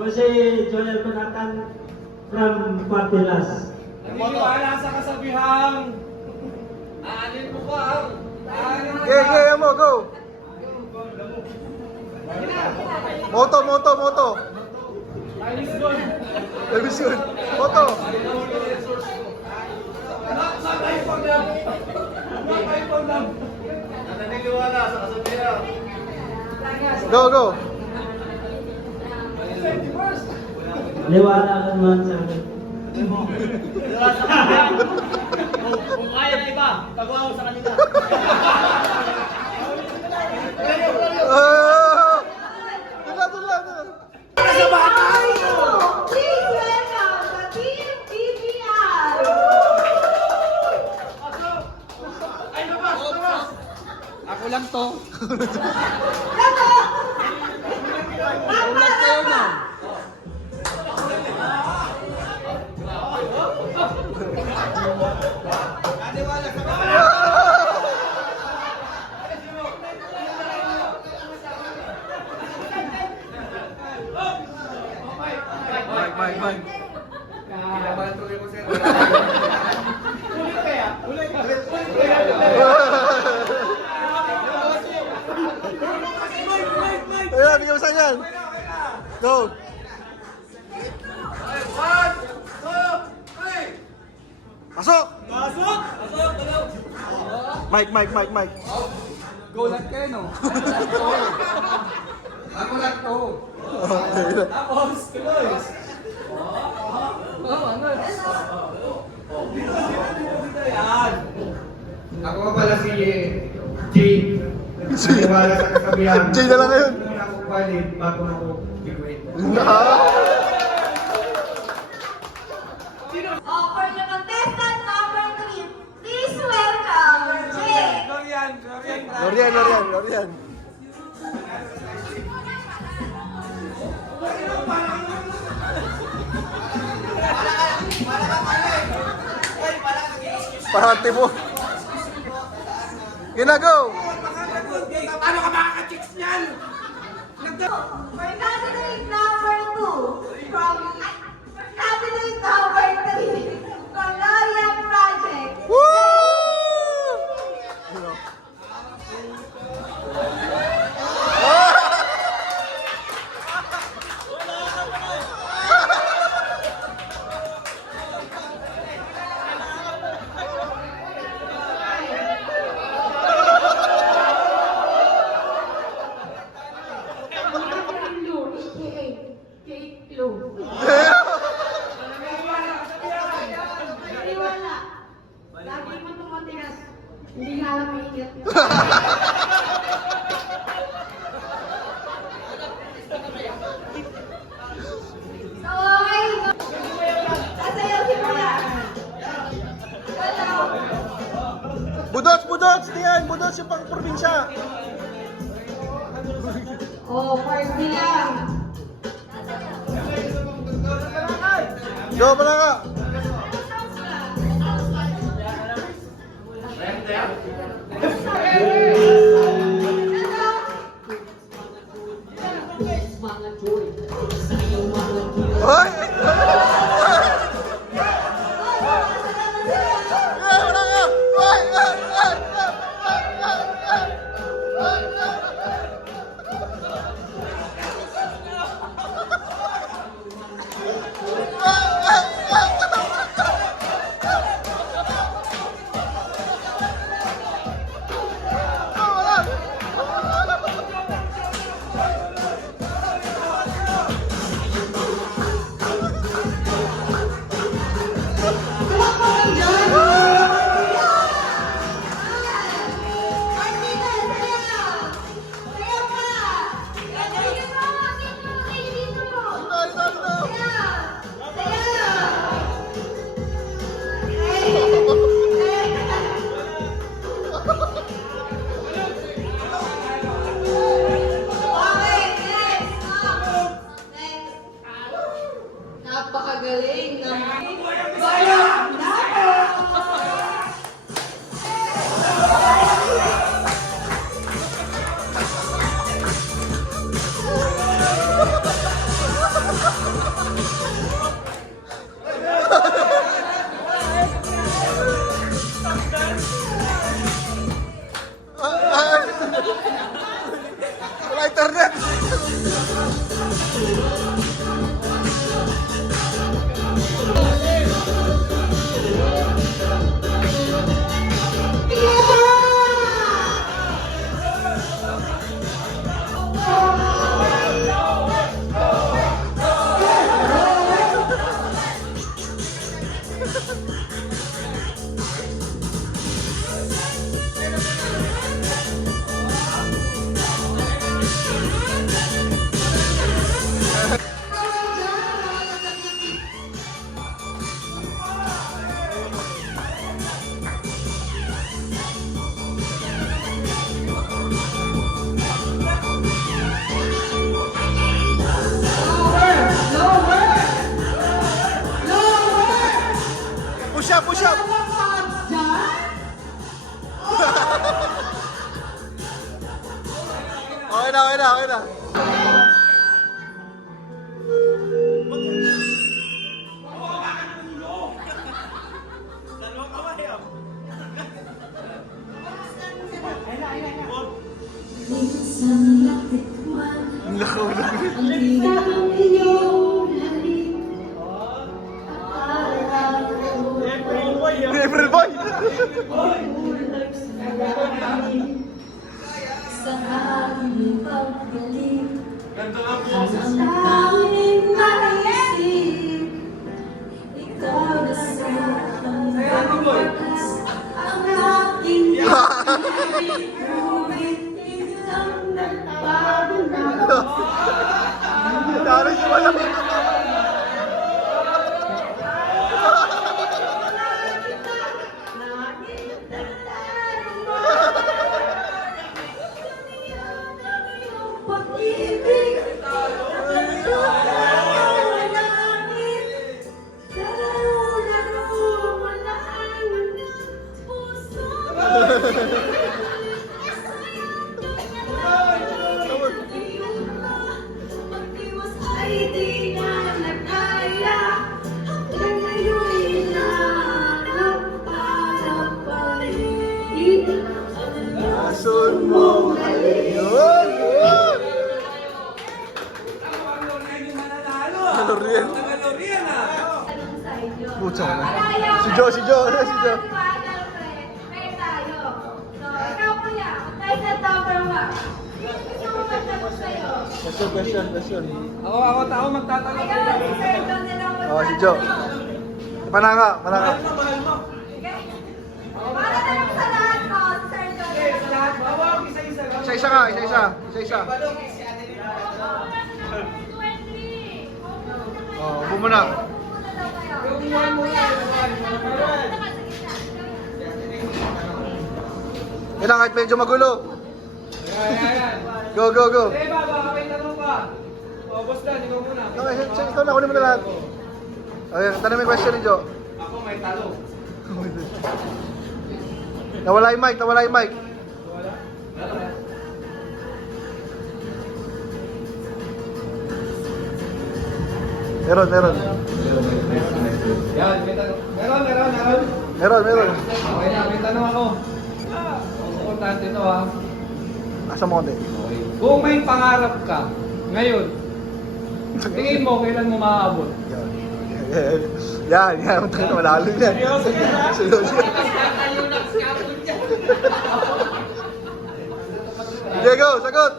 Jose Joel Banatan from Partilas. Naniniwala sa kasabihang aanin mo ba? Okay, mo, go! Moto. Chinese gun. Television. Moto. Naniniwala sa kasabihang Go. Liwala ka naman sa akin. kung kaya na iba, tagawa ko sa kanila. Tula. Please welcome the Team BPR. Ako lang to. Mike. Ayan, bigyan mo sa yan. Go. 1, 2, 3. Pasok. Pasok! Mike. Go lang kayo, no? Ako lang to. Okay. Tapos, tuloy. Yan. Ako nga pala si Jay. Naniwala sa kasabihan. Jay na lang ngayon. Muna ako valid bago ako i-quit. For the contestant number 3, please welcome Jay. Lorian. Parati mo. Ginago. Paano ka makaka-chicks niyan? For candidate number 2, from candidate number 3, from Lorian Project. Woo! Naniwala. Lagi mo tumatigas. Hindi nga alam mainit. So, okay. Sasayaw si Kuya. Sasayaw. Budots, diyan. Budots yung pang probinsya. Oh, party lang. Go, pala ka. Hoy! Napakagaling ng Ha ha ha! ang tiyak ng iyong halik. Akala ko April Boy! bulag sa langit. Sa aking pagbalik, ang tanging maisip, ikaw na sa pagkakas. Ang aking ibig, ngunit isang nagbago na. Dari siya wala. Pag-iwas ay di na nagkaya. Hanggang ngayon'y hinahanap para palitin ang Asun mo. Yun! Yun! Kalorian. Pucha na. Si Joe, si Joe. Ano si Joe? May tayo. So, ikaw kuya, contestant number 1. Gusto mo ba sagot sa'yo? Question. Ako tao magtatanong. Ayan, si Sir John na lang Oh, si Joe. Pananga. Okay? Para naman sa lahat mo, Sir John na lang. Isa-isa nga, isa-isa. Oh, upo muna. Kailangan kahit medyo magulo. Go. Eh, baka may tanong pa. O, boss Dan, ikaw muna. Okay, ikaw na, kunin mo na lahat. Okay, tanong mo yung question ni Joe. Ako may tanong. Nawala yung mic. Wala? Meron. Yan, may tanong. Meron. Meron. Okay na, may tanong ako. Importante ito ha. Asa mo konti? Kung may pangarap ka, ngayon, tingin mo kailan mo maaabot? Yan. Malalo yan. Seryoso. Diego, sagot!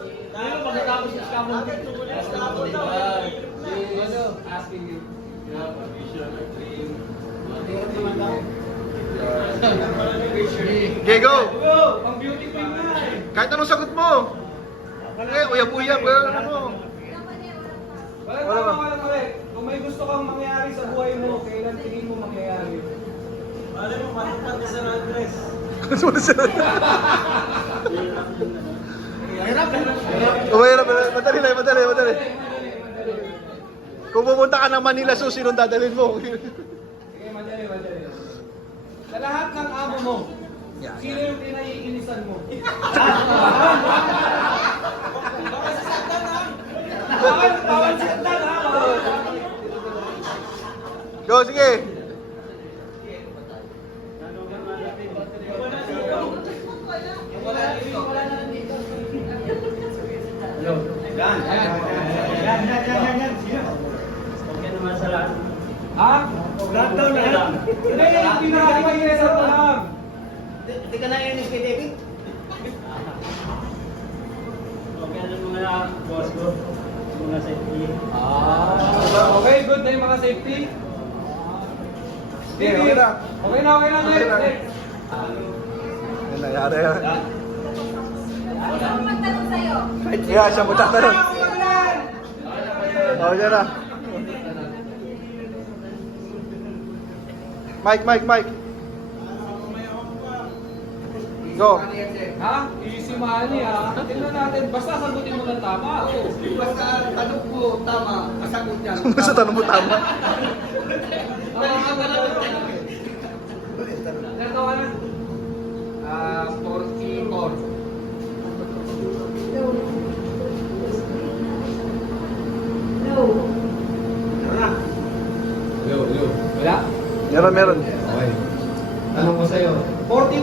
Diego! Ang beauty queen na eh. Kahit anong sagot mo! Uyab-uyab, ano mo? Walang mali. Kung may gusto kang mangyari sa buhay mo, kailan tingin mo mangyayari? Mahirap. Madali. Kung pupunta ka ng Manila, sinong dadalhin mo? Sige, madali. Sa lahat ng amo mo, sino yung pinaiinisan mo? Bawal saktan ha? Go, sige! Okay naman sa lahat. Ha? Lahat daw, lahat. Hindi, yung pinaka-iinisan mo lang. Hindi ka naiinis kay David? Okay na mga boss ko. Mga safety. Okay, good na yung mga safety. Okay, okay na. Okay na. Next. Yan nangyari yan. Gusto mo magtanong sa'yo? Kaya siya magtatanong. Oh, yan na. Mike. Go. Ha? Easy money ha? Tingnan natin, basta sagutin mo ng tama. Basta tanong ko tama, masagot yan. Sa tanong mo tama. Ilan taon ka na? 44. No. Wala? Meron. Okay. Tanong ko sa'yo. 40.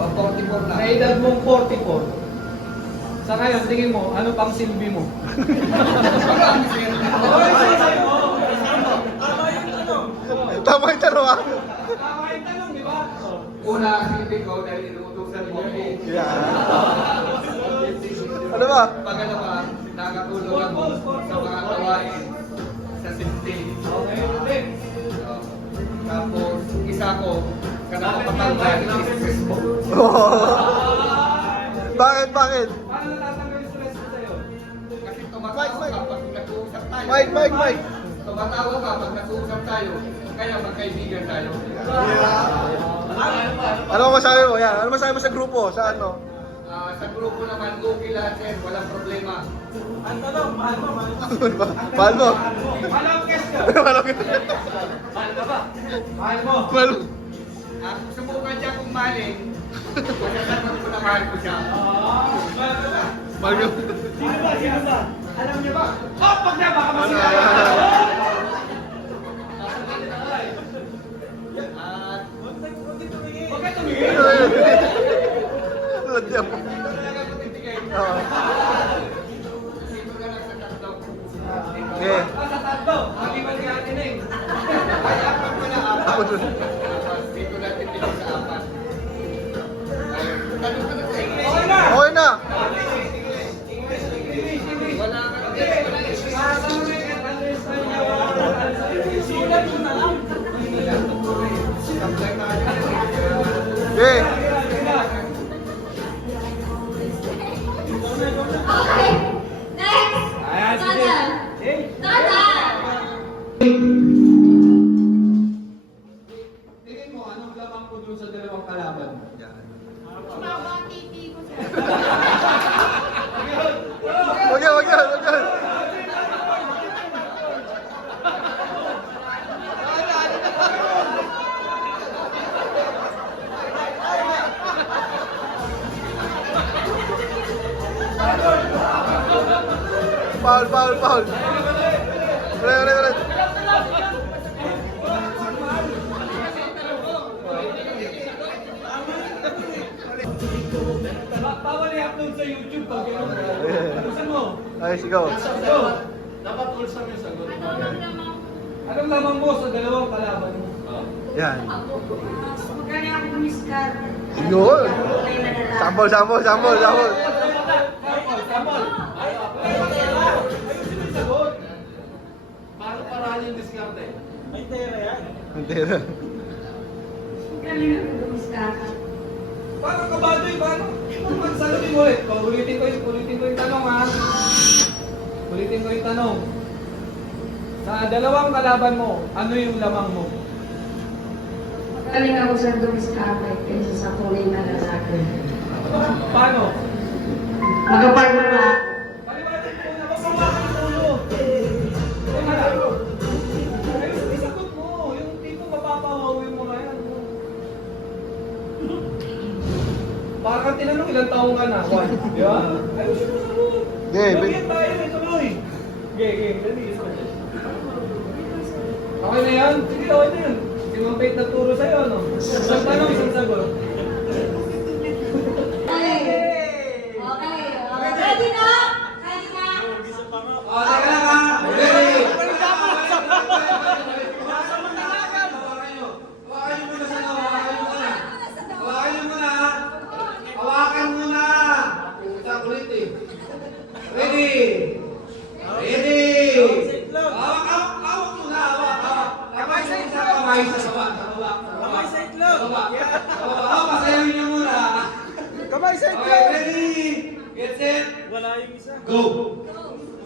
O, 44 na. Sa edad mong 44, Sa ngayon, tingin mo, ano pang silbi mo? Tama yung tanong ah. Tama yung tanong, di ba? Una, silbi ko dahil inuutosan mo ako. Yeah. Ano ba? Pangalawa, nakatulong ako sa mga gawain sa simple. Okay, ulit. Tapos, isa ko, nakapatanggal ng Facebook. Bakit? Bakit? Paano natatanggal yung stress mo sa'yo? Kasi tumatawa ka pag nag-uusap tayo. Mike. Tumatawa ka pag nag-uusap tayo. Kaya magkaibigan tayo. Ano masabi mo? Yan. Ano masabi mo sa grupo? Sa ano? Sa grupo naman, okay lahat sir. Walang problema. Ang tanong, mahal mo. Mahal mo? Paano ang question? Mahal mo? Mahal ka ba? Mahal mo? Mahal mo? Kung subukan siya kung maling, masasagot ko na mahal ko siya. Mahal ka ba? Mahal mo? Sino ba? Alam niyo ba? Oh, pag na, baka masira. At Huwag ka tumingin. Ladya mo. talaga ko titigay. Oo. Dito na lang sa tatlo. Okay. Sa tatlo, ang iba ni Ate Neng. Ay, apat pala, apat. Ako dun. Dito na titigay sa apat. Tanong ka na sa English. Okay na. Okay na. Wala ka na. Sulat mo na lang. Okay. Okay. Next. Ayan, sige. Nana. Tingin mo, anong lamang ko dun sa dalawang kalaban? Mama, titi ko sa... Wag yan. Foul. Ulit. Bawal i-upload sa YouTube pag gano'n. Gusto mo? Ay, sigaw. Dapat ulsam yung sagot. Anong lamang mo sa dalawang kalaban mo? Yan. Magkano ako bumiskat? Yun. May madala. Sample. Sample. Ayusin mo yung sagot. Paano parahan yung diskarte? May tera yan. Antera. Magkano ako bumiskat? Paano ka ba doy? Paano? Magsalutin mo ulit. Ulitin ko yung tanong ha. Ulitin ko yung tanong. Sa dalawang kalaban mo, ano yung lamang mo? Magaling ako sa bumiskat kaysa sa kulay na lalaki. Paano? Magapal mo na. Paliwanag mo na, wag mawakan yung ulo. Teka lang. Ayun, isagot mo. Yung tipo mapapawawin mo na yan. Parang kang tinanong ilang taong ka na, Juan. Di ba? Ayusin mo na mo. Okay, Lagyan tayo, may tuloy. Game. Dali. Okay na yan? Sige, okay na yan. Si Ma'am Faith nagturo sa'yo, ano? Isang tanong, isang sagot. Okay. Ready na? Ready na? Oh, teka lang ha. Ready? Hawakan mo na. Isang ulit eh. Ready? Hawak mo na. Kamay sa isa. Kamay sa baba. Kamay sa itlog. Pasayaw niyo muna. Kamay sa Okay, ready? Get set. Wala yung isa. Go!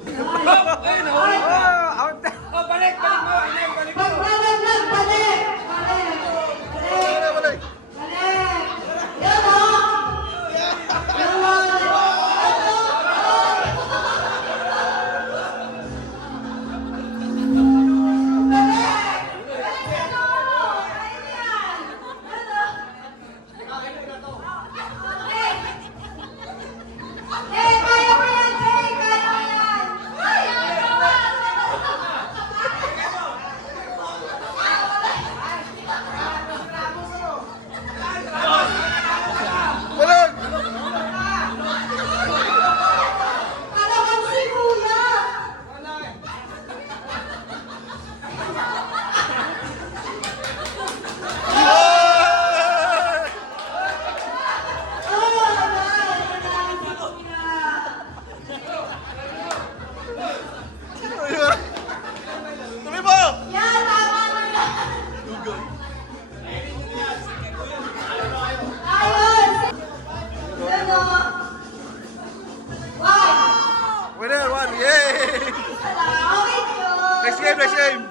Ayun, Out. Balik mo! Balik mo! Balik! Balik! Balik. Yan o! Kaya mo yan, Jay! Kaya Next game, next game.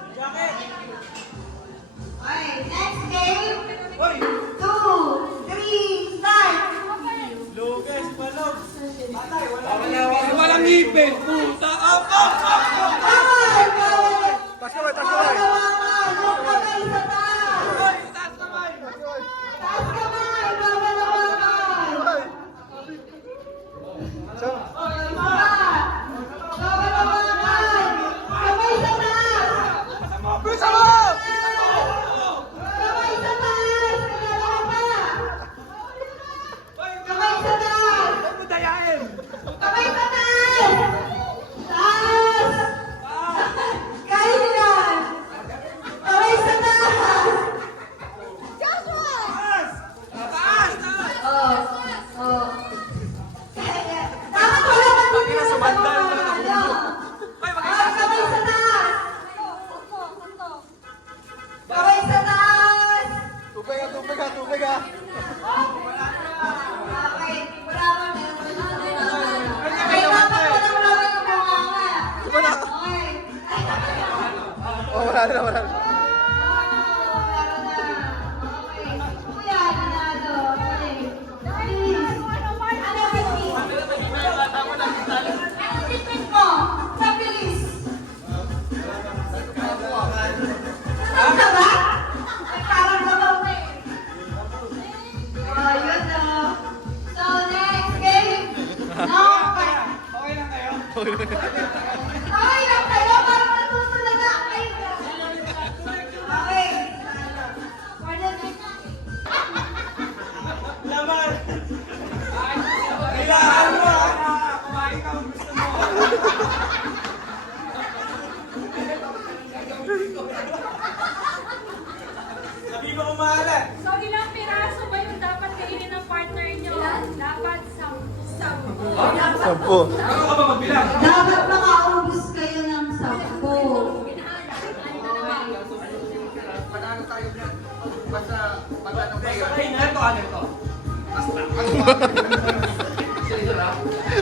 Okay, next game. 2, 3, start! Lugas, balog. Walang ngipin. Puta. Bawal! Bawal! Taas kamay, taas kamay. Hawakan! Huwag kamay sa taas! Taas kamay. Taas kamay! Bawal hawakan! So, Iba! Bawal hawakan! Kamay sa taas! Bisa mo! Kamay sa taas! Kailangan pa! Kamay sa taas! Huwag mo dayain. Kamay sa taas! Taas! Kailan? Kamay sa taas! Joshua! Taas. Oh, oh. Dapat wala kang Pakina sumandal na nahulog. Ay, Kamay sa taas! Kamay sa taas! tubig ha, tubig ha, tubig ha. Okay, wala ka na. Okay, dapat walang lawan ng bunganga. Wala. Okay. Oh, wala na, wala na. Okay. Kuya, nanalo. Okay. Please. Ano bilis? Ano tipid mo? Sa bilis. Sarap ka ba? Ay, parang nabaw na eh. Oh, yun na. So, next game. No. Okay lang kayo? Okay lang kayo. Parang natutunan na. Okay. Okay. For the next Laman. Kailangan mo. Kumain ka kung gusto mo. Sabi mo kumahalan. So, ilang piraso ba yung dapat kainin ng partner nyo? Dapat 10. Sampo. Ano ka ba magbilang? Dapat makaubos kayo ng 10. Panalo tayo na. Basta pagtanong kayo. Ay, ano ito?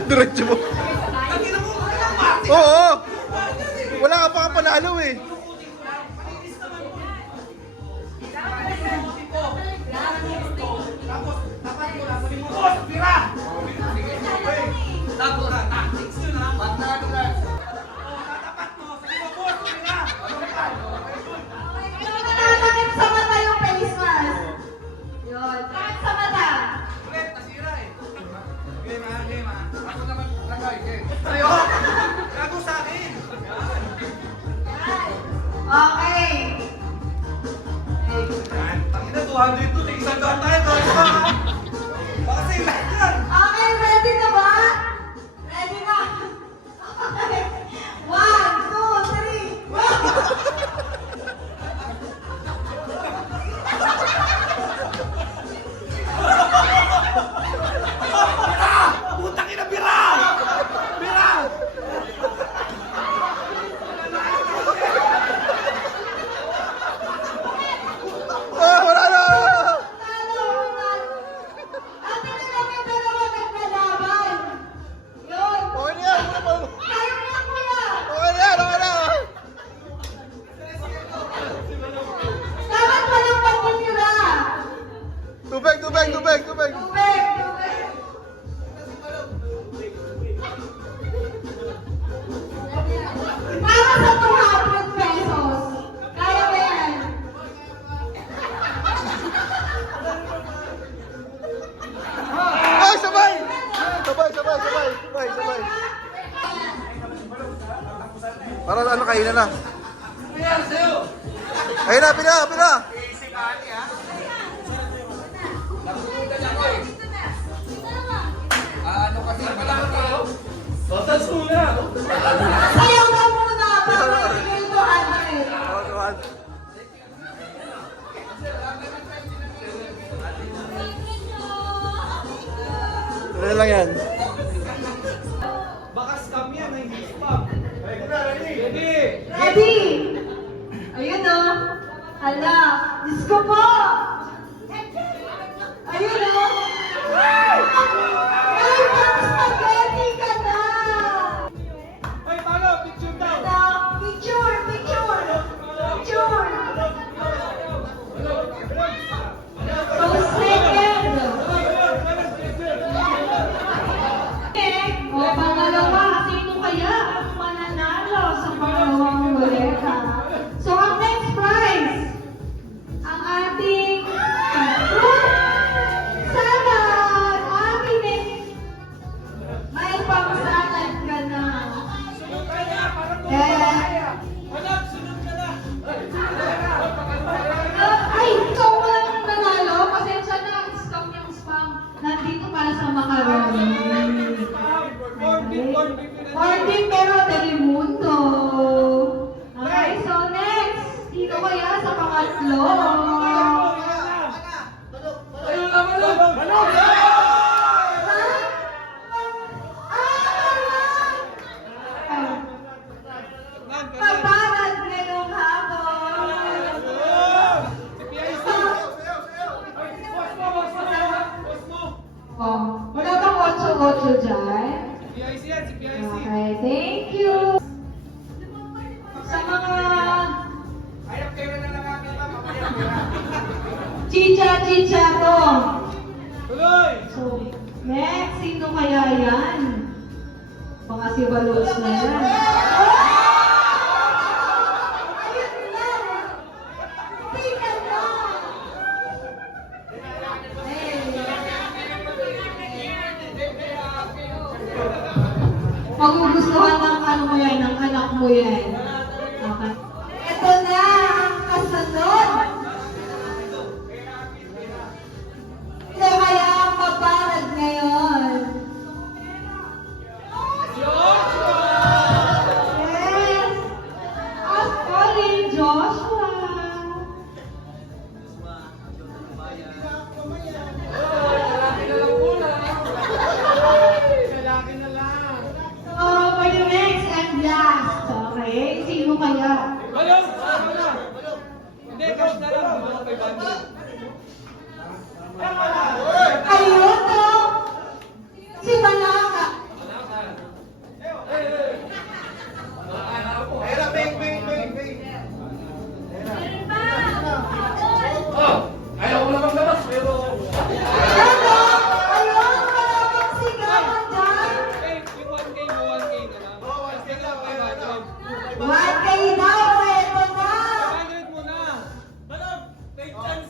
Diretso mo. Oo. Wala ka pa panalo eh. Panalo na. Takip sa mata yung face mask. Yun. Takip sa mata. Ulit, nasira eh. Game ha, game ha. Ako naman lagay, game. Sa'yo! Gago sa akin! Okay. Tangina, 200 to. Tig-isang daan tayo. Gawin pa ha? Baka sa ilan yan. Okay, ready na ba? Ready na. Okay. 1, 2, 3. Go! Putang ina, bira! Bira! Ah, wala na. Talo, talo. Atin na lang yung dalawa nagkalaban. Yun. Okay na yan. Ayaw niya, kuya. Okay na yan, okay na. Dapat walang pagkatira. Tubig, tubig, tubig, tubig. Tubig, tubig. Para sa 200 pesos. Kaya ba yan? Ay, sabay! Sabay, sabay, sabay. Sabay, sabay. Para ano, kainan na. Ayun na, pina, pina. Ano kasi panalo tayo? Totas muna. Sayaw ka muna para ibigay 200. Oh, tuwan. Ano lang yan? Baka scam yan, hindi spam. Ready? Ready? Ayun o. Hala. Diyos ko po. Ayun o. Ay, spaghetti ka na. Ay, paano? Picture daw. Picture, picture. Anak, sunod ka na! Ay, ikaw mo lang ang nanalo. Pasensya na, scam yung spam. Nandito para sa macaroni. Order pero Telemundo. Okay, so next. Dito kaya sa pangatlo. Ayun na, Balog! Balog! Paparad ngayong hapon. Oh, wala bang 8-8 dyan? PIC yan, si PIC. Okay, thank you. Sa mga Ayaw kayo na nakakita, mamaya. chicha to. Tuloy! So, next, sino kaya yan? Baka si Balos na yan. Ayun lang! Tika lang! Magugustuhan ng ano mo yan, ng anak mo yan. Okay. Ito na ang kasunod. Ito kaya ang paparad ngayon. Yes! As calling Joshua. Lalaki na lang muna. Lalaki na lang. So, for the next and last, okay? Sino kaya? Balog! Tama na! Hindi, cash na lang. Mga 500. Ayun to! Si Malaka. Pera, bing, bing, bing, bing. Ayaw ko lang maglabas, pero... Ano? Ayun, maraming sigawan dyan. Yung 1K mo, 1K na lang. 1K na lang, 500. 1K daw, eto na. 500 muna. Balog! May chance.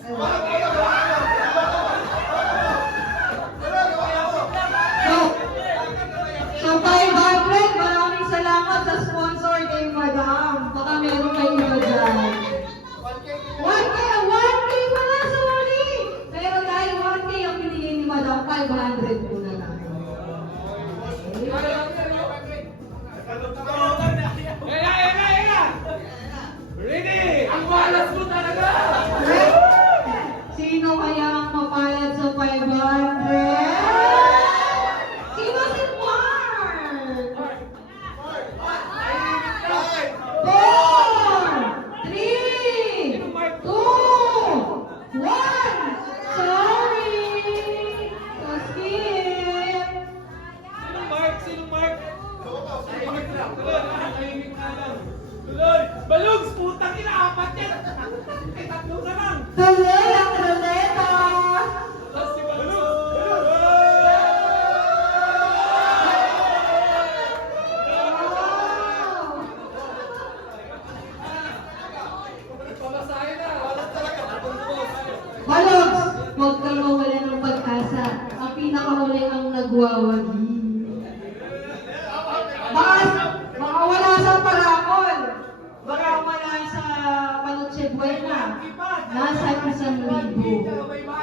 So 500, maraming salamat sa sponsor kay Madam. Baka meron kayo iba dyan. 1K pala, sorry! Pero dahil 1K ang binigay ni Madam, 500 ko na lang. Ready! Ang malas mo talaga! Sino kaya ang mapalad sa 500? Sino si Mark? 4, 3, 2, 1. Sorry! So skip! Sinong Mark? Sinong Mark? Tuloy, nakakahingin nga lang. Tuloy! Balugs! Putang ina! Apat yan! Eh, tatlo na lang! Tuloy ang ruleta! Tapos si Balugs! Balog! Huwag kang mawala ng pag-asa. Ang pinakahuli ang nagwawagi. Baka wala sa parakol. Baka wala sa Panuche Buena. Nasa 1,000.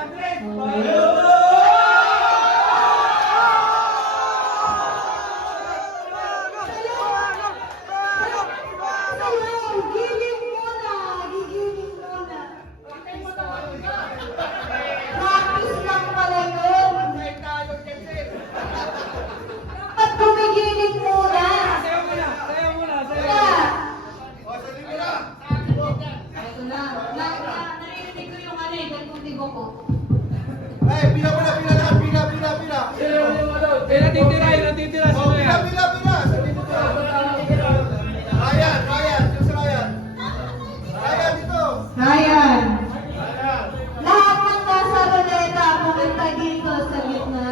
Gigil muna! Gigilin muna! Practice lang pala yun! Ba't gumigiling muna? Sayaw muna! Sayaw muna! Sayaw Wala! muna! Ito na. Narinig ko yung ano eh, gantigo ko. Ay, pila, pila, pila na, pila, pila, pila. Eh, natitira! Natitira! Sino Oh, pila, yan? pila, pila. Ryan, Ryan, yung si Ryan. Ryan, dito. Ryan! Lahat ng nasa ruleta, pumunta dito sa gitna.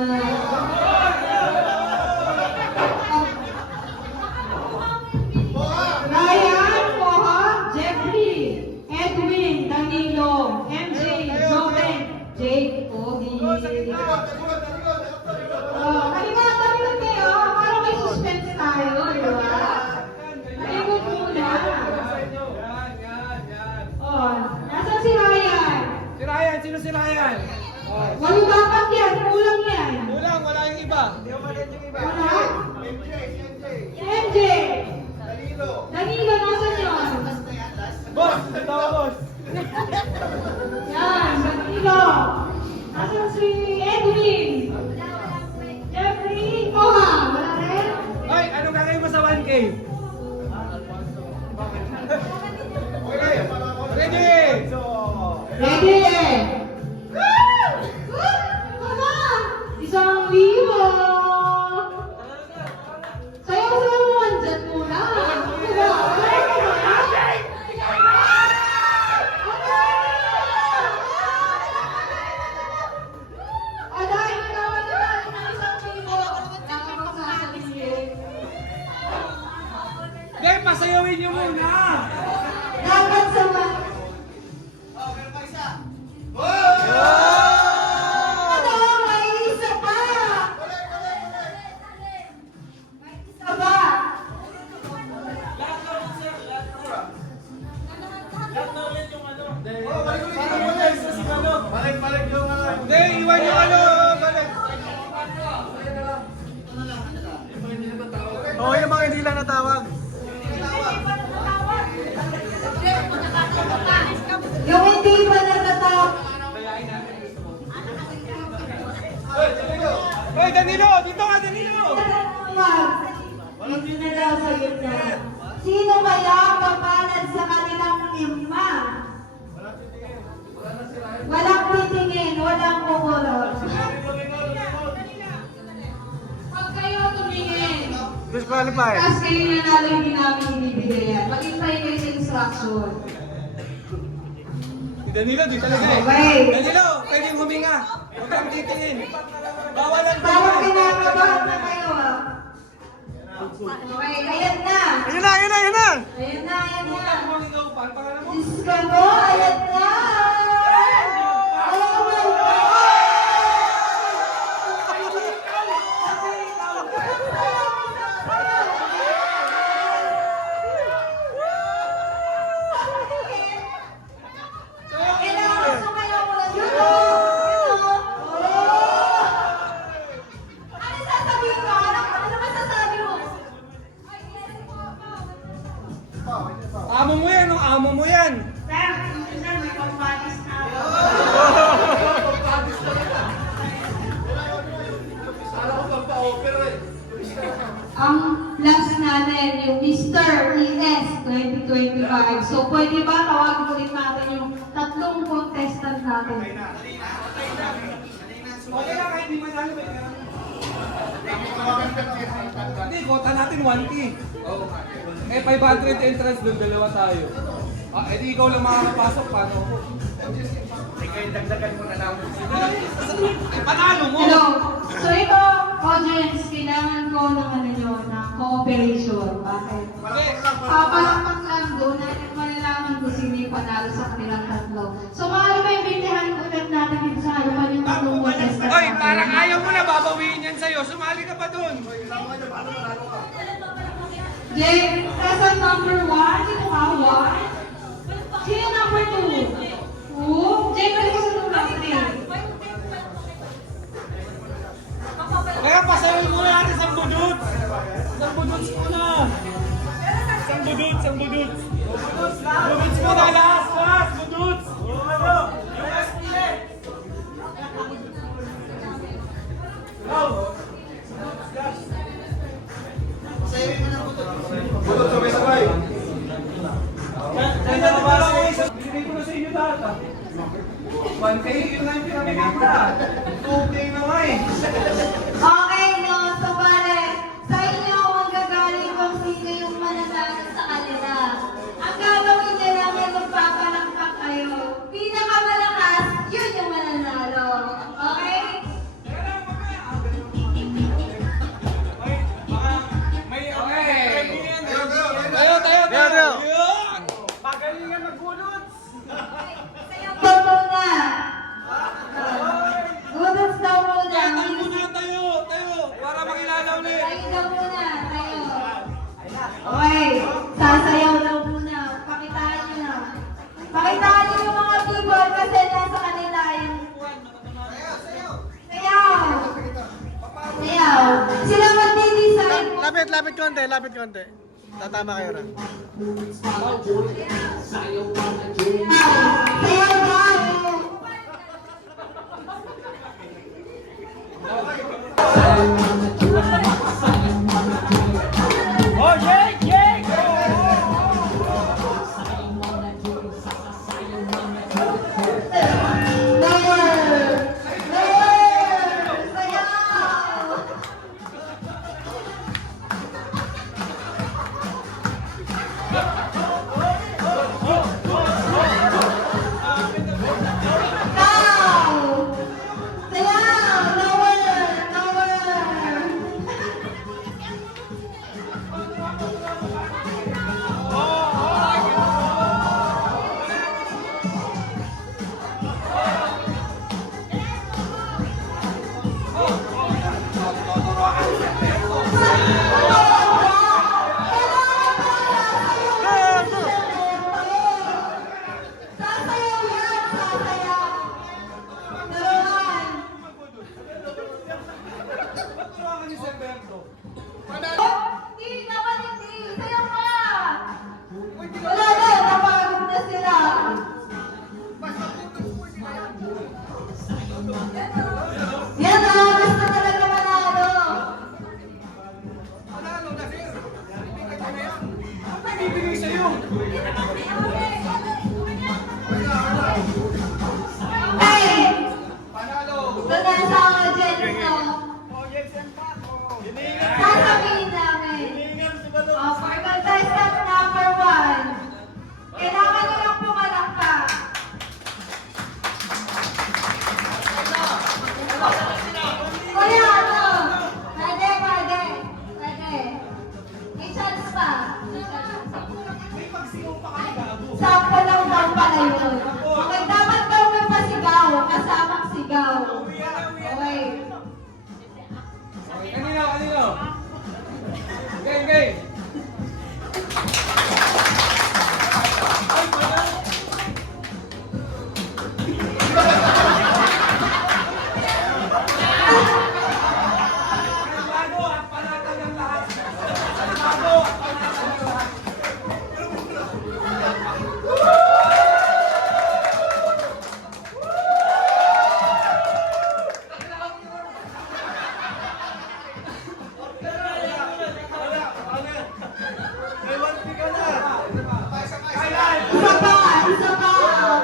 Ryan, Moha, Jeffrey, Edwin, Danilo, MJ, Joven, Jake, Ogie. Walo dapat yan, kulang yan. Kulang, wala yung iba. Wala? MJ! Danilo, nasan yun? Boss, ito boss. Yan, Danilo. Nasan si Edwin? Jeffrey? Oha, wala rin? Ay, anong gagawin mo sa 1K? Ready? Ready? Wala! Isang libo! Sayaw-sayaw mo, andyan muna. Game, pasayawin niyo muna. Dapat sa mga... Ano? May isa pa! May isa pa! Hindi, iwan yung ano. Balik. Oo, yung mga hindi lang natawag. Yung hindi pa natatawag. Hoy, Danilo! Dito ka, Danilo! Hindi na daw sa gitna. Sino kaya ang papalad sa kanilang lima? Walang titingin, walang kukulot. Pag kayo tumingin, Disqualify. tapos kayo nanalo hindi namin ibibigay yan. Mag-impay kayo sa instruction. Si Danilo, di talaga eh. Okay. Danilo, pwedeng huminga. Huwag kang titingin. Bawal ang Parang tingin. kinakabahan na kayo ah. Okay, ayan na. Ayun na, ayun na, ayun na! Ayan na, ayan na. Huwag ikaw, pangalan mo. Diyos ko mo, ayan na. Oh my God! Kailangan sumayaw mo lang yun. Ano sasabihin mo? Ano masasabi mo? Amo mo yan, oh. Amo mo yan. Sir, sir, may pagpatis na ako. Ang last natin, yung Mr. ES 2025. So, pwede ba tawagin ulit natin yung tatlong contestant natin? Okay lang, kahit di manalo eh. Hindi, kota natin 1K. Eh, 500 entrance doon, dalawa tayo. Ah, edi ikaw lang makakapasok, paano ako? Eh, panalo mo! Hello. So, ito, audience, kailangan ko ng ano nyo, ng cooperation. Bakit? Papalakpak lang doon at malalaman ko sino yung panalo sa kanilang tatlo. So, maaari ba imbitahan ulit natin dito sa harapan yung tatlong contestant? Oy, parang ayaw mo na, babawiin yan sa'yo. Sumali ka pa doon. Jay, present number 1. Sino ka? 1? Sino number 2? 2? Jay, pwede ko sa number 3. Kaya pasayawin mo yan, isang buduts. Isang buduts muna. Isang buduts, isang buduts. Buduts muna, last, buduts. Butot sabay-sabay. Binigay ko na sa inyo data. 1K, yun na yung pinamigata. 2K na nga eh. Okay, no. So, pare, sa inyo ang gagaling kung sino yung mananalo sa kanila. Ang gagawin nyo lang ay magpapalakpak kayo. Pinakamalakas, yun yung mananalo. Okay? Tayo. Pagalingan magbunot. Ito muna. Gudots daw muna. Tayo muna, tayo. Tayo konti, lapit konti. Tatama kayo rin. Sayaw tayo! Oh, Jake! Jake! Lower! Lower! Sayaw! Down! Sayaw! Lower! Lower! Sasayaw yan! Sasayaw! Naroon! Turuan ka ni Sir Berto. Hindi naman hindi! Sayaw ka! Wala na! Napagod na sila! Yan na! Gusto talaga manalo! Panalo na, Sir. Ibigay ko na yan. Ang nagbibigay sa'yo. Hey! Panalo. Doon na sa audience ko. Sasabihin namin. For contestant number 1, kailangan nyo lang pumalakpak. Kuya, ano? Pwede, pwede. Pwede. May chance pa. Sample lang daw pala yun. Okay, dapat daw may pasigaw. Kasamang sigaw. Okay. Okay, kanino, kanino? Game, game. Bago ang panatag ng lahat. Bago ang panatag ng lahat. Isa pa, isa pa.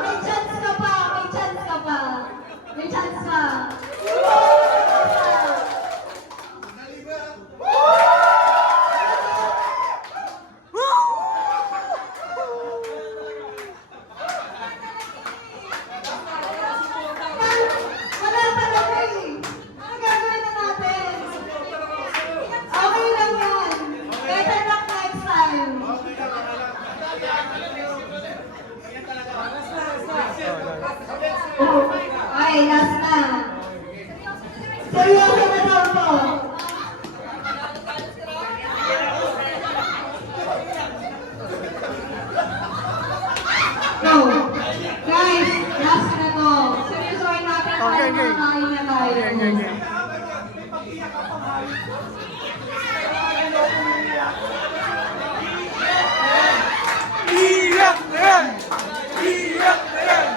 May chance ka pa, may chance ka pa. May chance ka. Wala talaga eh. Ano gagawin na natin? Okay lang yan. Better luck next time. Okay, last na. Seryoso na daw po. Go. Guys, last na to. Seryosoin natin tayo, Okay, okay. makakain na tayo. Iyak na yan! Iyak na yan!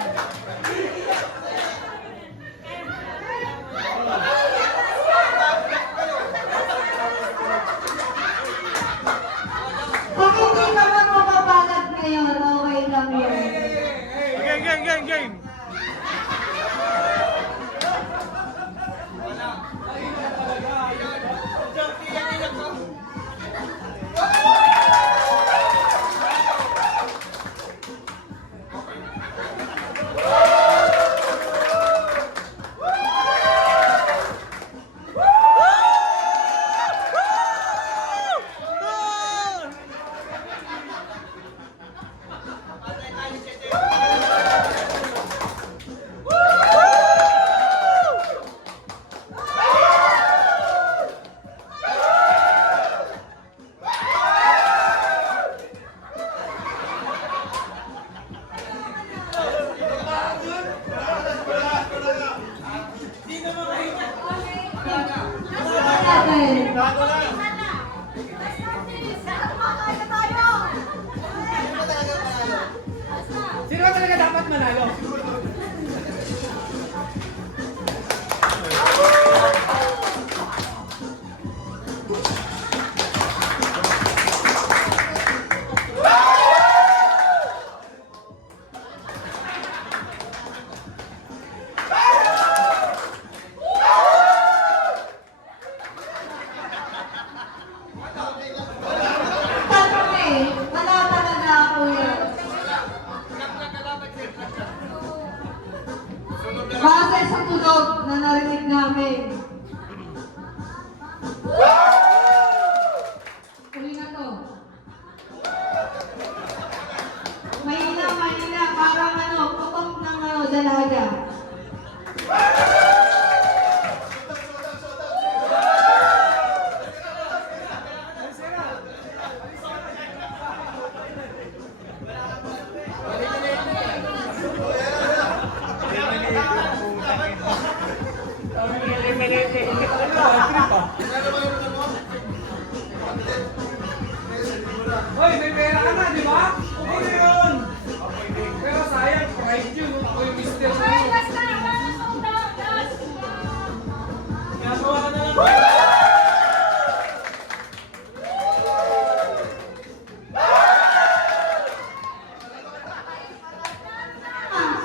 Kung hindi naman mababalag ngayon, okay lang yun. Game, game, game, game! natin. Sino ba talaga dapat manalo? Tanong eh, wala talaga ako yan. Base sa tunog na narinig namin. Huli na to. Mahina, parang putok ng dalaga. Hoy, may pera ka na, di ba? Okay na yun. Pero sayang, pride yun. Ako yung mister mo. Ay, basta! Wala na sold out! Last! Ginagawa ka na lang.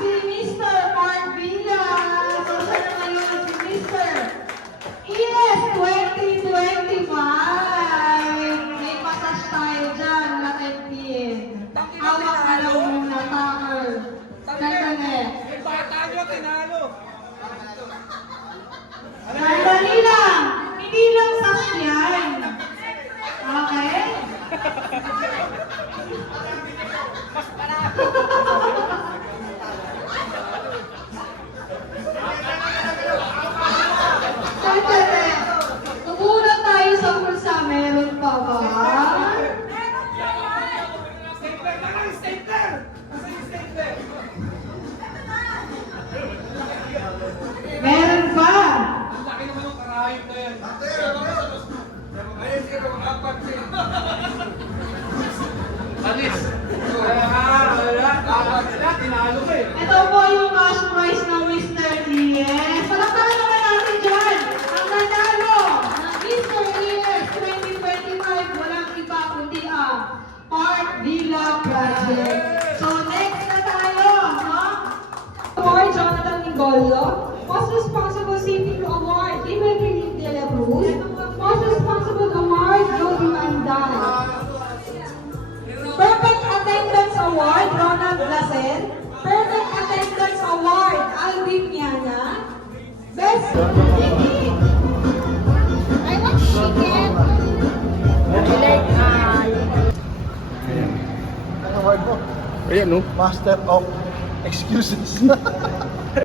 Si Mr. Mark Villa. So, siya na ngayon si Mr. Yes, 2025. May massage tayo dyan, wala tayong PM. Hawak na lang yung natakar. Sandali. Yung bata nyo, tinalo. Sandali lang. Hindi lang sasyan. Okay? Sandali. Tumulan tayo sa bulsa. Meron pa ba? Stapler na lang, stapler! Nasaan yung stapler? Meron pa. Ang laki naman ng karayom na yan. Alis. Wala, tinalo ka eh. Ito po yung cash prize ng Mr. ES. Palakpakan naman natin dyan. Ang nanalo ng Mr. ES 2025, walang iba kundi ang Park Villa Project. So next na tayo, no? Award Jonathan Mingollo. Most Responsible City Award, Imelda de la Cruz. Most Responsible Award, Jody Mandan. Perfect Attendance Award, Ronald Blasel. Perfect Attendance Award, Alvin Miana. Best I want chicken. Ano word mo? Ayan, no? Master of excuses.